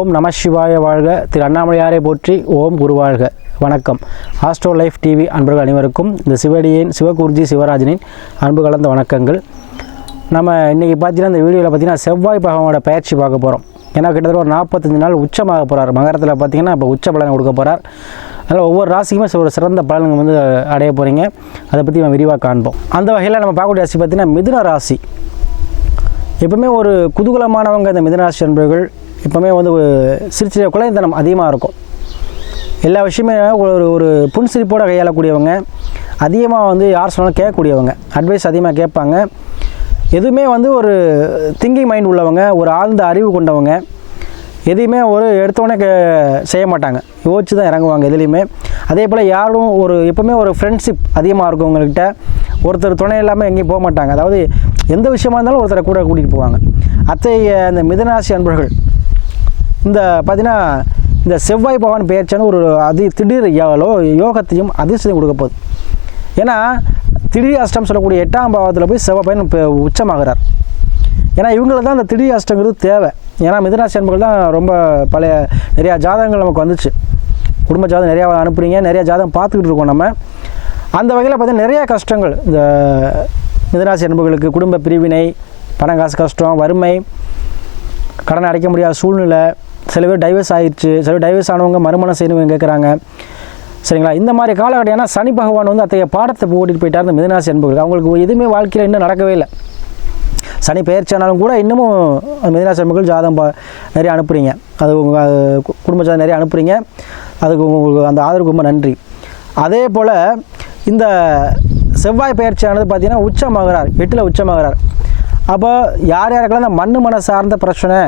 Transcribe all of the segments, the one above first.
ஓம் நம சிவாய வாழ்க. திரு அண்ணாமலையாரை போற்றி ஓம் குருவாழ்க வணக்கம். ஆஸ்ட்ரோ லைஃப் டிவி அன்பர்கள் அனைவருக்கும் இந்த சிவடியின் சிவகுருஜி சிவராஜனின் அன்பு கலந்த வணக்கங்கள். நம்ம இன்றைக்கி பார்த்தீங்கன்னா இந்த வீடியோவில் பார்த்தீங்கன்னா செவ்வாய் பகவானோட பயிற்சி பார்க்க போகிறோம் ஏன்னா கிட்டத்தட்ட ஒரு நாற்பத்தஞ்சு நாள் உச்சமாக போகிறார் மகரத்தில் பார்த்தீங்கன்னா இப்போ உச்ச பலன் கொடுக்க போகிறார் அதனால் ஒவ்வொரு ராசிக்குமே ஒரு சிறந்த பலன்கள் வந்து அடைய போகிறீங்க அதை பற்றி நம்ம விரிவாக காண்போம். அந்த வகையில் நம்ம பார்க்கக்கூடிய ராசி பார்த்தீங்கன்னா மிதுன ராசி. எப்பவுமே ஒரு குதூகலமானவங்க இந்த மிதனராசி அன்பர்கள். எப்போவுமே வந்து சிரிச்ச குழந்தைத்தனம் அதிகமாக இருக்கும். எல்லா விஷயமே ஒரு ஒரு புன்சிரிப்போடு கையாளக்கூடியவங்க அதிகமாக வந்து யார் சொன்னாலும் கேட்கக்கூடியவங்க அட்வைஸ் அதிகமாக கேட்பாங்க. எதுவுமே வந்து ஒரு திங்கிங் மைண்ட் உள்ளவங்க ஒரு ஆழ்ந்த அறிவு கொண்டவங்க எதையுமே ஒரு எடுத்தோடனே கே செய்ய மாட்டாங்க. யோசிச்சு தான் இறங்குவாங்க எதுலேயுமே. அதே போல் யாரும் ஒரு எப்போவுமே ஒரு ஃப்ரெண்ட்ஷிப் அதிகமாக இருக்கும் உங்கள்கிட்ட ஒருத்தர் துணை இல்லாமல் எங்கேயும் போக மாட்டாங்க. அதாவது எந்த விஷயமா இருந்தாலும் ஒருத்தரை கூட கூட்டிகிட்டு போவாங்க. அத்தகைய அந்த மிதனாசி அன்பர்கள் இந்த பார்த்தீங்கன்னா இந்த செவ்வாய் பகவான் பெயர்ச்சியான ஒரு அதி திடீர் யோ யோகத்தையும் அதிர்ஷ்டத்தையும் கொடுக்க போகுது. ஏன்னா திடீர் அஷ்டம் சொல்லக்கூடிய எட்டாம் பாவத்தில் போய் செவ்வாய் பையன் இப்போ உச்சமாகிறார். ஏன்னா இவங்களுக்கு தான் அந்த திடீர் அஷ்டங்கிறது தேவை. ஏன்னா மிதராசி அன்பர்கள் தான் ரொம்ப பழைய நிறையா ஜாதகங்கள் நமக்கு வந்துச்சு. குடும்ப ஜாதகம் நிறையா அனுப்புறீங்க நிறையா ஜாதகம் பார்த்துக்கிட்டு இருக்கோம் நம்ம. அந்த வகையில் பார்த்தீங்கன்னா நிறையா கஷ்டங்கள். இந்த மிதராசி அன்புகளுக்கு குடும்ப பிரிவினை பணம் காசு கஷ்டம் வறுமை கடனை அடைக்க முடியாத சூழ்நிலை சில பேர் டைவர்ஸ் ஆயிடுச்சு சில பேர் டைவர்ஸ் ஆனவங்க மறுமணம் செய்யணும்னு கேட்குறாங்க சரிங்களா? இந்த மாதிரி காலகட்டம் ஏன்னா சனி பகவான் வந்து அத்தகைய பாடத்தை ஓட்டிட்டு போயிட்டார் இந்த மிதனாசி அன்பர்கள் அவங்களுக்கு எதுவுமே வாழ்க்கையில் இன்னும் நடக்கவே இல்லை. சனி பெயர்ச்சியானாலும் கூட இன்னமும் மிதனாசி அன்பர்கள் ஜாதம் பா நிறைய அனுப்புகிறீங்க அது உங்கள் குடும்ப ஜாதகம் நிறைய அனுப்புகிறீங்க அதுக்கு உங்களுக்கு அந்த ஆதரவுக்கு ரொம்ப நன்றி. அதே போல் இந்த செவ்வாய் பயிற்சியானது பார்த்தீங்கன்னா உச்சமாகிறார். எட்டில் உச்சமாகிறார். அப்போ யார் யாருக்கெல்லாம் இந்த மண் மன சார்ந்த பிரச்சனை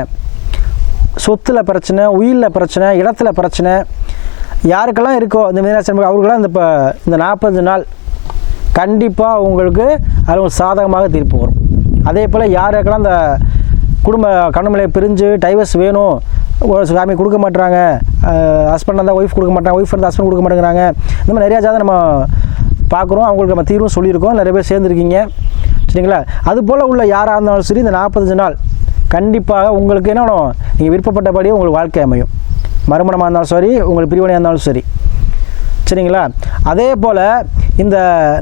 சொத்தில் பிரச்சனை உயிரில் பிரச்சனை இடத்துல பிரச்சனை யாருக்கெல்லாம் இருக்கோ இந்த மீனாட்சி அவருக்கெல்லாம் இந்த இப்போ இந்த நாற்பது நாள் கண்டிப்பாக உங்களுக்கு அது ஒரு சாதகமாக தீர்ப்பு வரும். அதே போல் யாருக்கெல்லாம் இந்த குடும்ப கண்ணமலை பிரிஞ்சு டைவர்ஸ் வேணும் ஒரு சாமி கொடுக்க மாட்டுறாங்க ஹஸ்பண்ட் இருந்தால் ஒய்ஃப் கொடுக்க மாட்டாங்க ஒய்ஃப் இருந்தால் ஹஸ்பண்ட் கொடுக்க மாட்டேங்கிறாங்க இந்த மாதிரி நிறையா ஜாதகம் நம்ம பார்க்குறோம். அவங்களுக்கு நம்ம தீர்வும் சொல்லியிருக்கோம். நிறைய பேர் சேர்ந்துருக்கீங்க. சரிங்களா? அது போல் உள்ள யாராக இருந்தாலும் சரி இந்த நாற்பத்தஞ்சு நாள் கண்டிப்பாக உங்களுக்கு என்ன வேணும்? நீங்கள் விருப்பப்பட்டபடியே உங்களுக்கு வாழ்க்கை அமையும். மறுமணமாக இருந்தாலும் சரி உங்களுக்கு பிரிவினையாக இருந்தாலும் சரி. சரிங்களா? அதே போல் இந்த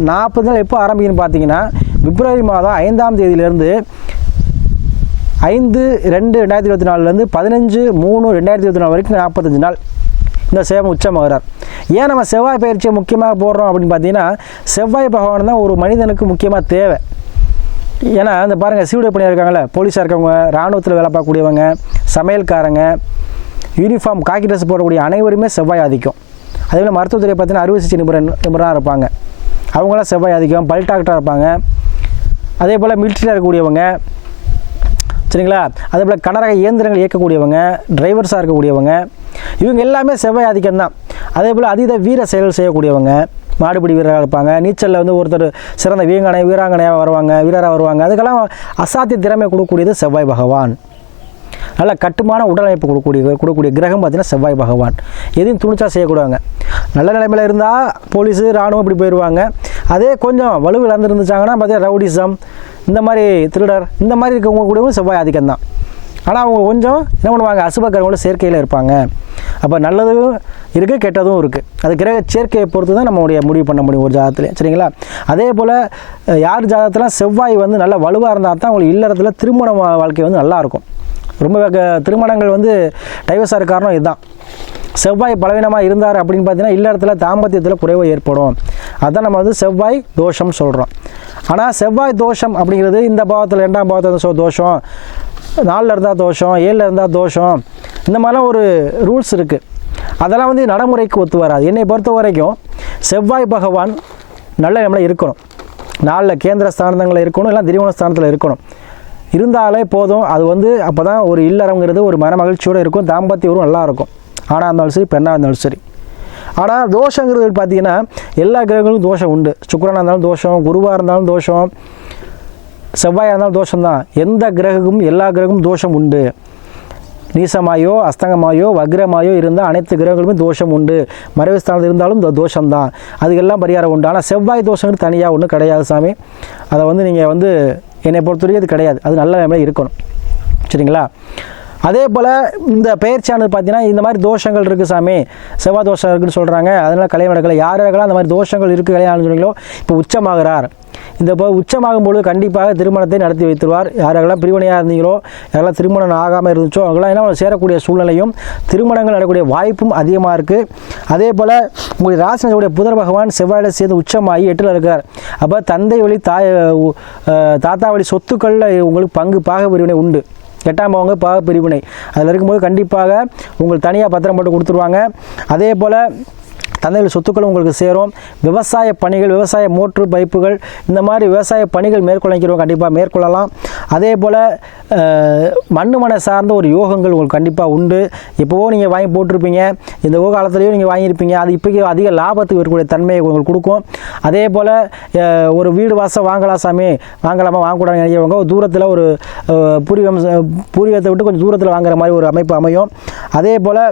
நாற்பது நாள் எப்போ ஆரம்பிக்குன்னு பார்த்தீங்கன்னா பிப்ரவரி மாதம் ஐந்தாம் தேதியிலேருந்து ஐந்து ரெண்டு ரெண்டாயிரத்தி இருபத்தி நாலுலேருந்து பதினஞ்சு மூணு ரெண்டாயிரத்தி இருபத்தி நாலு வரைக்கும் நாற்பத்தஞ்சு நாள். இந்த சேவம் உச்சமாகிறார் ஏன் நம்ம செவ்வாய் பயிற்சியை முக்கியமாக போடுறோம் அப்படின்னு பார்த்தீங்கன்னா செவ்வாய் பகவான் தான் ஒரு மனிதனுக்கு முக்கியமாக தேவை. ஏன்னா இந்த பாருங்கள் சீவுடை பணியாக இருக்காங்களே போலீஸாக இருக்கவங்க இராணுவத்தில் வேலை பார்க்கக்கூடியவங்க சமையல்காரங்க யூனிஃபார்ம் காக்கி ட்ரெஸ் போடக்கூடிய அனைவருமே செவ்வாய் ஆதிக்கம். அதே போல் மருத்துவத்துறை பார்த்தீங்கன்னா அறுவை சிகிச்சை நிபுணர் நிபுணராக இருப்பாங்க. அவங்களாம் செவ்வாய் ஆதிக்கம் பல் டாக்டராக இருப்பாங்க. அதே போல் மிலிட்ரியில் இருக்கக்கூடியவங்க சரிங்களா? அதே போல் கனரக இயந்திரங்கள் இயக்கக்கூடியவங்க டிரைவர்ஸாக இருக்கக்கூடியவங்க இவங்க எல்லாமே செவ்வாய் ஆதிக்கம் தான் அதே போல் அதீத வீர செயல் செய்யக்கூடியவங்க மாடுபிடி வீரராக இருப்பாங்க. நீச்சலில் வந்து ஒருத்தர் சிறந்த வீராங்கனை வீராங்கனையாக வருவாங்க வீரராக வருவாங்க. அதுக்கெல்லாம் அசாத்திய திறமை கொடுக்கக்கூடியது செவ்வாய் பகவான். நல்ல கட்டுமான உடலமைப்பு கொடுக்கக்கூடிய கொடுக்கக்கூடிய கிரகம் பார்த்தீங்கன்னா செவ்வாய் பகவான். எதையும் துணிச்சா செய்யக்கூடாங்க நல்ல நிலைமையில் இருந்தால் போலீஸு ராணுவம் இப்படி போயிடுவாங்க அதே கொஞ்சம் வலுவில் இருந்துருந்துச்சாங்கன்னா பார்த்தீங்கன்னா ரவுடிசம் இந்த மாதிரி திருடர் இந்த மாதிரி இருக்கவங்க கூடவும் செவ்வாய் ஆதிக்கம் தான் ஆனால் அவங்க கொஞ்சம் என்ன பண்ணுவாங்க அசுபக்கரங்களோட சேர்க்கையில் இருப்பாங்க. அப்போ நல்லதும் இருக்குது கெட்டதும் இருக்குது அது கிரக சேர்க்கையை பொறுத்து தான் நம்மளுடைய முடிவு பண்ண முடியும் ஒரு ஜாதகத்தில். சரிங்களா? அதே போல் யார் ஜாதகத்தில் செவ்வாய் வந்து நல்ல வலுவாக இருந்தால் தான் அவங்களுக்கு இல்லறத்தில் திருமண வாழ்க்கை வந்து நல்லாயிருக்கும் ரொம்ப க- திருமணங்கள் வந்து டைவர்ஸாக இருக்க காரணம் இதுதான். செவ்வாய் பலவீனமாக இருந்தார் அப்படின்னு பார்த்தீங்கன்னா இல்ல இடத்துல தாம்பத்தியத்தில் குறைவு ஏற்படும். அதான் நம்ம வந்து செவ்வாய் தோஷம் சொல்கிறோம் ஆனால் செவ்வாய் தோஷம் அப்படிங்கிறது இந்த பாவத்தில் ரெண்டாம் பாவத்தில் சொ- தோஷம். நாலில் இருந்தால் தோஷம் ஏழில் இருந்தால் தோஷம். இந்த மாதிரிலாம் ஒரு ரூல்ஸ் இருக்குது அதெல்லாம் வந்து நடைமுறைக்கு ஒத்து வராது. என்னை பொறுத்த வரைக்கும் செவ்வாய் பகவான் நல்ல நிலைமையில் இருக்கணும். நாளில் கேந்திர ஸ்தானங்களில் இருக்கணும் இல்லை திரிவண ஸ்தானத்தில் இருக்கணும். இருந்தாலே போதும். அது வந்து அப்போ தான் ஒரு இல்லறங்கிறது ஒரு மன மகிழ்ச்சியோடு இருக்கும். தாம்பத்திய உறவு நல்லா இருக்கும். ஆணாக இருந்தாலும் சரி பெண்ணாக இருந்தாலும் சரி. ஆனால் தோஷங்கிறது பார்த்தீங்கன்னா எல்லா கிரகங்களும் தோஷம் உண்டு. சுக்கரனாக இருந்தாலும் தோஷம் குருவாக இருந்தாலும் தோஷம். செவ்வாயாக இருந்தாலும் தோஷம்தான். எந்த கிரகமும் எல்லா கிரகமும் தோஷம் உண்டு. நீசமாயோ அஸ்தங்கமாயோ வக்ரமாயோ இருந்தால் அனைத்து கிரகங்களுமே தோஷம் உண்டு. மறைவு ஸ்தானத்தில் இருந்தாலும் இந்த தோஷம்தான். அதுக்கெல்லாம் பரிகாரம் உண்டு. ஆனால் செவ்வாய் தோஷங்கிறது தனியாக ஒன்றும் கிடையாது சாமி. அதை வந்து நீங்கள் வந்து என்னை பொறுத்தவரைக்கும் அது கிடையாது. அது நல்ல நிலைமையில் இருக்கணும். சரிங்களா? அதே போல் இந்த பெயர்ச்சியானது பார்த்தீங்கன்னா இந்த மாதிரி தோஷங்கள் இருக்குது சாமி. செவ்வாய் தோஷம் இருக்குன்னு சொல்கிறாங்க அதனால் கல்யாணம் நடக்கலை யார் யாருக்கெல்லாம் அந்த மாதிரி தோஷங்கள் இருக்குது கல்யாணம் சொல்றீங்களோ இப்போ உச்சமாகிறார். இந்த இப்போ உச்சமாகும் பொழுது கண்டிப்பாக திருமணத்தை நடத்தி வைத்துருவார் யாரெல்லாம் பிரிவினையாக இருந்தீங்களோ யாரெல்லாம் திருமணம் ஆகாமல் இருந்துச்சோ அவங்களாம் என்ன சேரக்கூடிய சூழ்நிலையும் திருமணங்கள் நடக்கக்கூடிய வாய்ப்பும் அதிகமாக இருக்குது அதே போல் உங்களுடைய ராசினுடைய புதர் பகவான் செவ்வாயில் சேர்ந்து உச்சமாகி எட்டில் இருக்கிறார் அப்போ தந்தை வழி தாய் தாத்தா வழி சொத்துக்களில் உங்களுக்கு பங்கு பாக பிரிவினை உண்டு. எட்டாம் பாவங்க பாக பிரிவினை. அதில் இருக்கும்போது கண்டிப்பாக உங்களுக்கு தனியாக பத்திரம் போட்டு கொடுத்துருவாங்க. அதே போல் தந்தையில் சொத்துக்கள் உங்களுக்கு சேரும். விவசாய பணிகள் விவசாய மோட்ரு பைப்புகள் இந்த மாதிரி விவசாய பணிகள் மேற்கொள்ளிக்கிறவங்க கண்டிப்பாக மேற்கொள்ளலாம். அதே போல் மண்ணு மனை சார்ந்த ஒரு யோகங்கள் உங்களுக்கு கண்டிப்பாக உண்டு. இப்போவோ நீங்கள் வாங்கி போட்டிருப்பீங்க. இந்த ஓ காலத்துலேயும் நீங்கள் வாங்கியிருப்பீங்க. அது இப்போக்கி அதிக லாபத்துக்கு இருக்கக்கூடிய தன்மையை உங்களுக்கு கொடுக்கும். அதே போல் ஒரு வீடு வாசம் வாங்கலாம் சாமி. வாங்கலாமா? வாங்கக்கூடாதுன்னு நினைக்கிறவங்க தூரத்தில் ஒரு பூர்வீகம் பூர்வீகத்தை விட்டு கொஞ்சம் தூரத்தில் வாங்குற மாதிரி ஒரு அமைப்பு அமையும். அதே போல்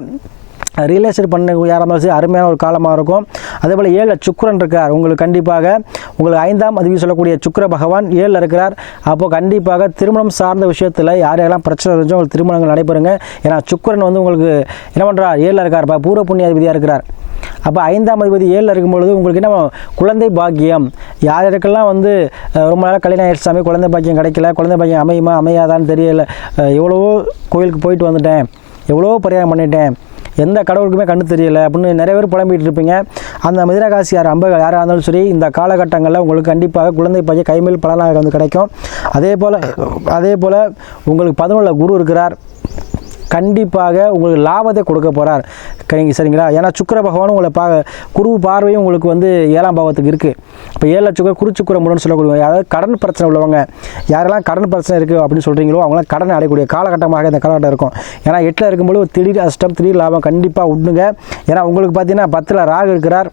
ரியல் எஸ்டேட் பண்ண யாராக இருந்தாலும் சரி அருமையான ஒரு காலமாக இருக்கும். அதே போல் ஏழில் சுக்கரன் இருக்கார். உங்களுக்கு கண்டிப்பாக உங்களுக்கு ஐந்தாம் அதிபதி சொல்லக்கூடிய சுக்கிர பகவான் ஏழில் இருக்கிறார். அப்போது கண்டிப்பாக திருமணம் சார்ந்த விஷயத்தில் யார் யாரெல்லாம் பிரச்சனை இருந்துச்சோ உங்களுக்கு திருமணங்கள் நடைபெறுங்க. ஏன்னா சுக்கிரன் வந்து உங்களுக்கு என்ன பண்ணுறார் ஏழில் இருக்கார். இப்போ பூர்வ புண்ணிய அதிபதியாக இருக்கிறார். அப்போ ஐந்தாம் அதிபதி ஏழில் இருக்கும் பொழுது உங்களுக்கு என்ன குழந்தை பாக்கியம். யார் யாருக்கெல்லாம் வந்து ரொம்ப நாளாக கல்யாணம் ஆயிடுச்சாமி குழந்தை பாக்கியம் கிடைக்கல குழந்தை பாக்கியம் அமையுமா அமையாதான்னு தெரியல. எவ்வளவோ கோயிலுக்கு போயிட்டு வந்துட்டேன். எவ்வளவோ பரிகாரம் பண்ணிட்டேன். எந்த கடவுளுக்குமே கண்ணு தெரியலை அப்படின்னு நிறைய பேர் புலம்பிகிட்டு இருப்பீங்க. அந்த மிதிரகாசியார் யார் யாராக இருந்தாலும் சரி இந்த காலகட்டங்களில் உங்களுக்கு கண்டிப்பாக குழந்தை பையன் கைமேல் பலனாக வந்து கிடைக்கும். அதே போல் அதே போல் உங்களுக்கு பதினொன்றில் குரு இருக்கிறார். கண்டிப்பாக உங்களுக்கு லாபத்தை கொடுக்க போகிறார் கை- சரிங்களா? ஏன்னா சுக்கிர பகவான் உங்களை பா குரு பார்வையும் உங்களுக்கு வந்து ஏழாம் பாவத்துக்கு இருக்குது இப்போ ஏழு சுக்கர குரு சுக்கிர சொல்லக்கூடிய அதாவது கடன் பிரச்சனை உள்ளவங்க யாரெல்லாம் கடன் பிரச்சனை இருக்குது அப்படின்னு சொல்கிறீங்களோ அவங்களாம் கடன் அடையக்கூடிய காலகட்டமாக இந்த காலகட்டம் இருக்கும். ஏன்னா எட்டில் இருக்கும்போது ஒரு திடீர் அஷ்டம் திடீர் லாபம் கண்டிப்பாக உண்டுங்க. ஏன்னா உங்களுக்கு பார்த்தீங்கன்னா பத்தில் ராகு இருக்கிறார்.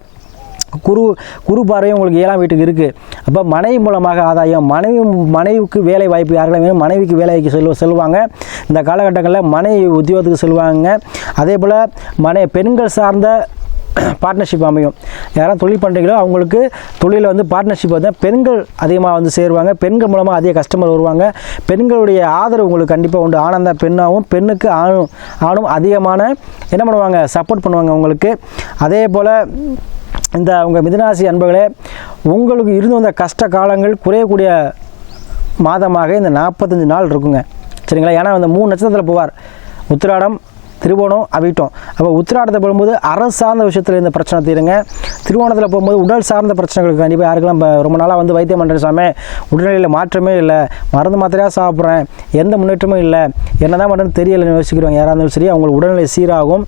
குரு குரு பார்வையும் உங்களுக்கு ஏழாம் வீட்டுக்கு இருக்குது அப்போ மனைவி மூலமாக ஆதாயம் மனைவி மனைவிக்கு வேலை வாய்ப்பு யாருக்கெல்லாம் வேணும்? மனைவிக்கு வேலைக்கு செல்வ செல்வாங்க. இந்த காலகட்டங்களில் மனைவி உத்தியோகத்துக்கு செல்வாங்க. அதே போல் மனை பெண்கள் சார்ந்த பார்ட்னர்ஷிப் அமையும். யாரும் தொழில் பண்ணுறீங்களோ அவங்களுக்கு தொழிலில் வந்து பார்ட்னர்ஷிப் வந்து பெண்கள் அதிகமாக வந்து சேருவாங்க. பெண்கள் மூலமாக அதிக கஸ்டமர் வருவாங்க. பெண்களுடைய ஆதரவு உங்களுக்கு கண்டிப்பாக உண்டு. ஆனந்த பெண்ணாகவும் பெண்ணுக்கு ஆணும் ஆணும் அதிகமான என்ன பண்ணுவாங்க? சப்போர்ட் பண்ணுவாங்க உங்களுக்கு. அதே போல் இந்த உங்கள் மிதனாசி அன்பர்களே உங்களுக்கு இருந்து வந்த கஷ்ட காலங்கள் குறையக்கூடிய மாதமாக இந்த நாற்பத்தஞ்சு நாள் இருக்குங்க. சரிங்களா? ஏன்னா இந்த மூணு நட்சத்திரத்தில் போவார். உத்திராடம் திருவோணம் அவிட்டம். அப்போ உத்திராடத்தை போகும்போது அரசு சார்ந்த விஷயத்தில் இந்த பிரச்சனை தீருங்க. திருவோணத்தில் போகும்போது உடல் சார்ந்த பிரச்சனைகளுக்கு கண்டிப்பாக யாருக்கெல்லாம் இப்போ ரொம்ப நாளாக வந்து வைத்தியம் பண்ணுற சாமி உடல்நிலையில் மாற்றமே இல்லை மருந்து மாத்திரையாக சாப்பிட்றேன் எந்த முன்னேற்றமும் இல்லை என்ன தான் பண்ணுறதுன்னு தெரியலைன்னு யோசிக்கிறவங்க யாராக இருந்தாலும் சரி அவங்களுக்கு உடல்நிலை சீராகும்.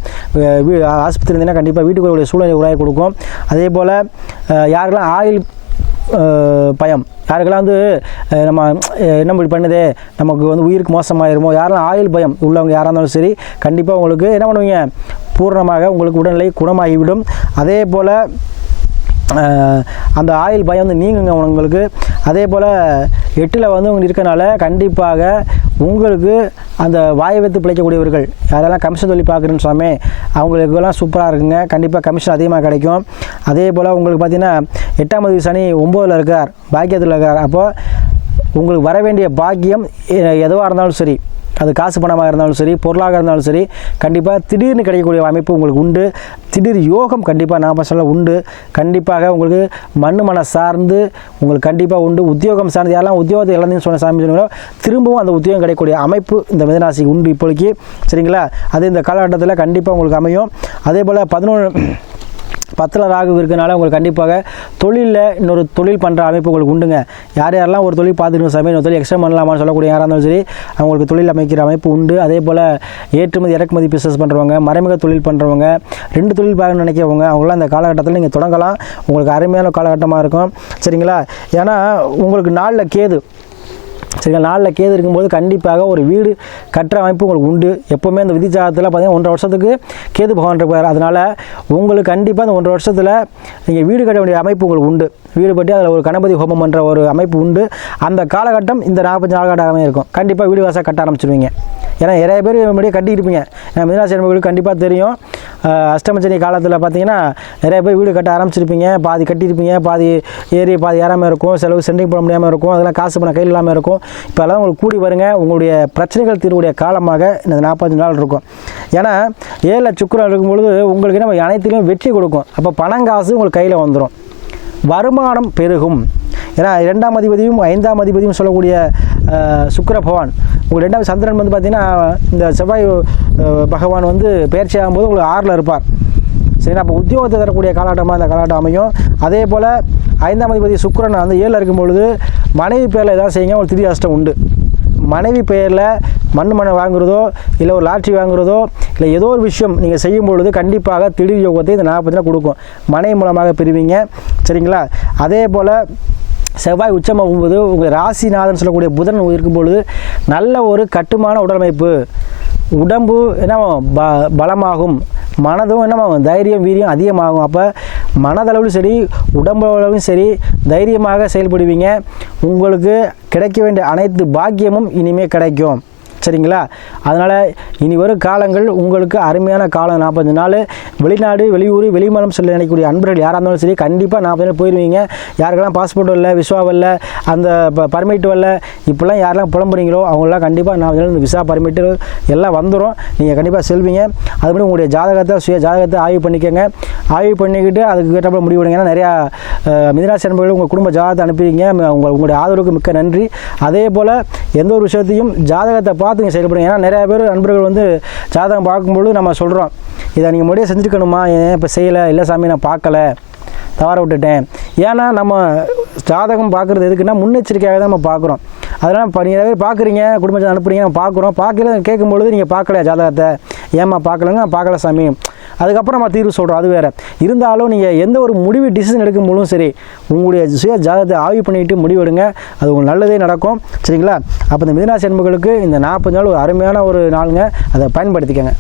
வீ- ஆஸ்பத்திரி இருந்தீங்கன்னா கண்டிப்பாக வீட்டுக்கு சூழ்நிலை உருவாகி கொடுக்கும். அதே போல் யாருக்கெல்லாம் ஆயில் பயம் யாருக்கெல்லாம் வந்து நம்ம என்ன இப்படி பண்ணுதே? நமக்கு வந்து உயிருக்கு மோசமாயிருமோ? யாரெல்லாம் ஆயில் பயம் உள்ளவங்க யாராக இருந்தாலும் சரி கண்டிப்பாக உங்களுக்கு என்ன பண்ணுவீங்க? பூர்ணமாக உங்களுக்கு உடல்நிலை குணமாகிவிடும். அதே போல் அந்த ஆயில் பயம் வந்து நீங்குங்க உங்களுக்கு. அதே போல் எட்டில் வந்து உங்களுக்கு இருக்கனால கண்டிப்பாக உங்களுக்கு அந்த வாயை வைத்து பிழைக்கக்கூடியவர்கள் யாரெல்லாம் கமிஷன் தொழில் பார்க்குறேன்னு சாமி அவங்களுக்கெல்லாம் சூப்பராக இருக்குங்க. கண்டிப்பாக கமிஷன் அதிகமாக கிடைக்கும். அதே போல் உங்களுக்கு பார்த்தீங்கன்னா எட்டாம் தேதி சனி ஒம்போதில் இருக்கார் பாக்கியத்தில் இருக்கார். அப்போது உங்களுக்கு வர வேண்டிய பாக்கியம் எ- எதுவாக இருந்தாலும் சரி அது காசு பணமாக இருந்தாலும் சரி பொருளாக இருந்தாலும் சரி கண்டிப்பாக திடீர்னு கிடைக்கக்கூடிய அமைப்பு உங்களுக்கு உண்டு. திடீர் யோகம் கண்டிப்பாக நான் சொல்ல உண்டு. கண்டிப்பாக உங்களுக்கு மண் மன சார்ந்து உங்களுக்கு கண்டிப்பாக உண்டு. உத்தியோகம் சார்ந்து யாரெல்லாம் உத்தியோகத்தை இழந்தீங்கன்னு சொன்ன சாமி சொன்னீங்களோ திரும்பவும் அந்த உத்தியோகம் கிடைக்கக்கூடிய அமைப்பு இந்த மிதராசிக்கு உண்டு இப்போதைக்கு. சரிங்களா? அது இந்த காலகட்டத்தில் கண்டிப்பாக உங்களுக்கு அமையும். அதே போல் பதினொன்று பத்தில் ராகு இருக்கனால உங்களுக்கு கண்டிப்பாக தொழிலில் இன்னொரு தொழில் பண்ணுற அமைப்பு உங்களுக்கு உண்டுங்க. யார் யாரெல்லாம் ஒரு தொழில் பார்த்துக்கணும் சமயம் ஒரு தொழில் எக்ஸ்ட்ரா பண்ணலாமான்னு சொல்லக்கூடிய யாராக இருந்தாலும் சரி அவங்களுக்கு தொழில் அமைக்கிற அமைப்பு உண்டு. அதே போல் ஏற்றுமதி இறக்குமதி பிஸ்னஸ் பண்ணுறவங்க மறைமுக தொழில் பண்ணுறவங்க ரெண்டு தொழில் பார்க்கணும்னு நினைக்கிறவங்க அவங்களாம் அந்த காலகட்டத்தில் நீங்கள் தொடங்கலாம். உங்களுக்கு அருமையான காலகட்டமாக இருக்கும். சரிங்களா? ஏன்னா உங்களுக்கு நாளில் கேது சரிங்களா நாளில் கேது இருக்கும்போது கண்டிப்பாக ஒரு வீடு கட்டுற அமைப்பு உங்களுக்கு உண்டு. எப்போவுமே அந்த விதி ஜாதத்தில் பார்த்தீங்கன்னா ஒன்றரை வருஷத்துக்கு கேது பகவான் இருப்பார். அதனால் உங்களுக்கு கண்டிப்பாக அந்த ஒன்றரை வருஷத்தில் நீங்கள் வீடு கட்ட வேண்டிய அமைப்பு உங்களுக்கு உண்டு. வீடு கட்டி அதில் ஒரு கணபதி ஹோமம் பண்ணுற ஒரு அமைப்பு உண்டு. அந்த காலகட்டம் இந்த நாற்பத்தஞ்சு நாள்காட்டமே இருக்கும். கண்டிப்பாக வீடு வாசல் கட்ட ஆரம்பிச்சிருவீங்க. ஏன்னா நிறைய பேர் முன்னாடியே கட்டியிருப்பீங்க. ஏன்னா மிதனாசி நண்பர்களுக்கு கண்டிப்பாக தெரியும். அஷ்டமச்சனி காலத்தில் பார்த்தீங்கன்னா நிறைய பேர் வீடு கட்ட ஆரம்பிச்சிருப்பீங்க பாதி கட்டியிருப்பீங்க பாதி ஏறி பாதி ஏறாமல் இருக்கும் செலவு சென்டிங் போட முடியாமல் இருக்கும் அதெல்லாம் காசு பண்ண கையில் இல்லாமல் இருக்கும். இப்போ எல்லாம் உங்களுக்கு கூடி வருங்க உங்களுடைய பிரச்சனைகள் தீர்வுடைய காலமாக இந்த நாற்பத்தஞ்சு நாள் இருக்கும். ஏன்னா ஏழு சுக்கரம் இருக்கும் பொழுது உங்களுக்கு நம்ம அனைத்திலையும் வெற்றி கொடுக்கும். அப்போ பணம் காசு உங்களுக்கு கையில் வந்துடும் வருமானம் பெருகும். ஏன்னா இரண்டாம் அதிபதியும் ஐந்தாம் அதிபதியும் சொல்லக்கூடிய சுக்கர பகவான். உங்களுக்கு ரெண்டாவது சந்திரன் வந்து பார்த்திங்கன்னா இந்த செவ்வாய் பகவான் வந்து பயிற்சி ஆகும்போது உங்களுக்கு ஆறில் இருப்பார். சரி அப்போ உத்தியோகத்தை தரக்கூடிய காலகட்டமாக அந்த காலகட்டம் அமையும். அதே போல் ஐந்தாம் அதிபதி சுக்கரன் வந்து ஏழில் இருக்கும்பொழுது மனைவி பேரில் ஏதாவது செய்யுங்க ஒரு திடீர் அஷ்டம் உண்டு. மனைவி பெயரில் மண் மனை வாங்குறதோ இல்லை ஒரு லாட்ரி வாங்குறதோ இல்லை ஏதோ ஒரு விஷயம் நீங்கள் செய்யும் பொழுது கண்டிப்பாக திடீர் யோகத்தை இந்த நாற்பத்தி கொடுக்கும். மனைவி மூலமாக பெறுவீங்க சரிங்களா? அதே போல் செவ்வாய் உச்சமாகும்போது உங்கள் ராசிநாதன் சொல்லக்கூடிய புதன் இருக்கும் பொழுது நல்ல ஒரு கட்டுமான உடலமைப்பு உடம்பு என்ன ப பலமாகும். மனதும் என்ன தைரியம் வீரியம் அதிகமாகும். அப்போ மனதளவிலும் சரி உடம்பளவிலும் சரி தைரியமாக செயல்படுவீங்க. உங்களுக்கு கிடைக்க வேண்டிய அனைத்து பாக்கியமும் இனிமேல் கிடைக்கும். சரிங்களா? அதனால் இனி வரும் காலங்கள் உங்களுக்கு அருமையான காலம். நாற்பது நாள். வெளிநாடு வெளியூர் வெளிமலம் செல்ல நினைக்கக்கூடிய அன்பர்கள் யாராக இருந்தாலும் சரி கண்டிப்பாக நாற்பது நாள் போயிடுவீங்க யாருக்கெல்லாம் பாஸ்போர்ட் வரல விசா வரல அந்த பர்மிட் வரல இப்போல்லாம் யாரெல்லாம் புலம்புறீங்களோ அவங்களாம் கண்டிப்பாக நாற்பது நாள் விசா பர்மிட்டு எல்லாம் வந்துடும் நீங்கள் கண்டிப்பாக செல்வீங்க. அதுபடி உங்களுடைய ஜாதகத்தை சுய ஜாதகத்தை ஆய்வு பண்ணிக்கோங்க. ஆய்வு பண்ணிக்கிட்டு அதுக்கு கேட்டப்பட முடிவு ஏன்னா நிறையா மிதராசி அன்பர்கள் உங்கள் குடும்ப ஜாதகத்தை அனுப்பிடுங்க உங்கள் உங்களுடைய ஆதரவுக்கு மிக்க நன்றி. அதே போல் எந்த ஒரு விஷயத்தையும் ஜாதகத்தை பார்த்துங்க செயல்படும் செயல்படுங்க ஏன்னா நிறைய பேர் நண்பர்கள் வந்து ஜாதகம் பார்க்கும்பொழுது நம்ம சொல்கிறோம் இதை நீங்கள் முன்னாடியே செஞ்சுருக்கணுமா? ஏன் இப்போ செய்யலை? இல்லை சாமி நான் பார்க்கல. தவற விட்டுட்டேன். ஏன்னா நம்ம ஜாதகம் பார்க்குறது எதுக்குன்னா முன்னெச்சரிக்கையாக தான் நம்ம பார்க்குறோம். அதனால் இப்போ நீங்கள் பேர் பார்க்குறீங்க குடும்பத்தை அனுப்புறீங்க நம்ம பார்க்குறோம். பார்க்கல கேட்கும்பொழுது நீங்கள் பார்க்கல ஜாதகத்தை? ஏம்மா பார்க்கலங்க நான் பார்க்கல சாமி. அதுக்கப்புறம் நம்ம தீர்வு சொல்கிறோம் அது வேறு. இருந்தாலும் நீங்கள் எந்த ஒரு முடிவு டிசிஷன் எடுக்கும்போதும் சரி உங்களுடைய சுய ஜாதகத்தை ஆய்வு பண்ணிட்டு முடிவெடுங்க அது உங்களுக்கு நல்லதே நடக்கும். சரிங்களா? அப்போ இந்த மிதனாசி என்பர்களுக்கு இந்த நாற்பது நாள் ஒரு அருமையான ஒரு நாளுங்க. அதை பயன்படுத்திக்கங்க.